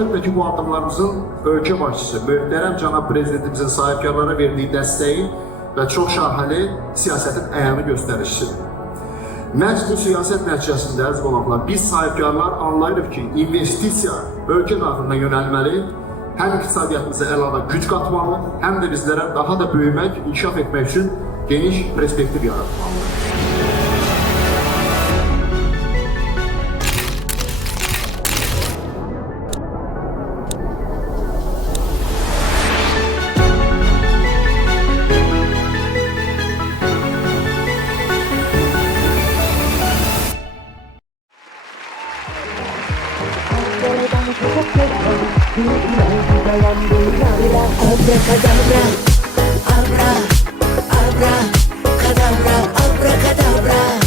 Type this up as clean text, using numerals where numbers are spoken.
Əlbəttə ki, bu addımlarımızın ölkə başçısı, möhtərəm cənab prezidentimizin sahibkarlara verdiyi dəstəyin və çox şaxəli siyasətin əyani göstəricisidir. Məhz bu siyasət nəticəsində, əziz qonaqlar, biz sahibkarlar anlayırıq ki, investisiya ölkə daxilində yönəlməli, həm iqtisadiyyatımıza əlavə güc qatmalı, həm də bizlərə daha da böyümək, inkişaf etmək üçün geniş perspektiv yaratmalıdır. Abracadabra, abra, abra, cadabra, abracadabra.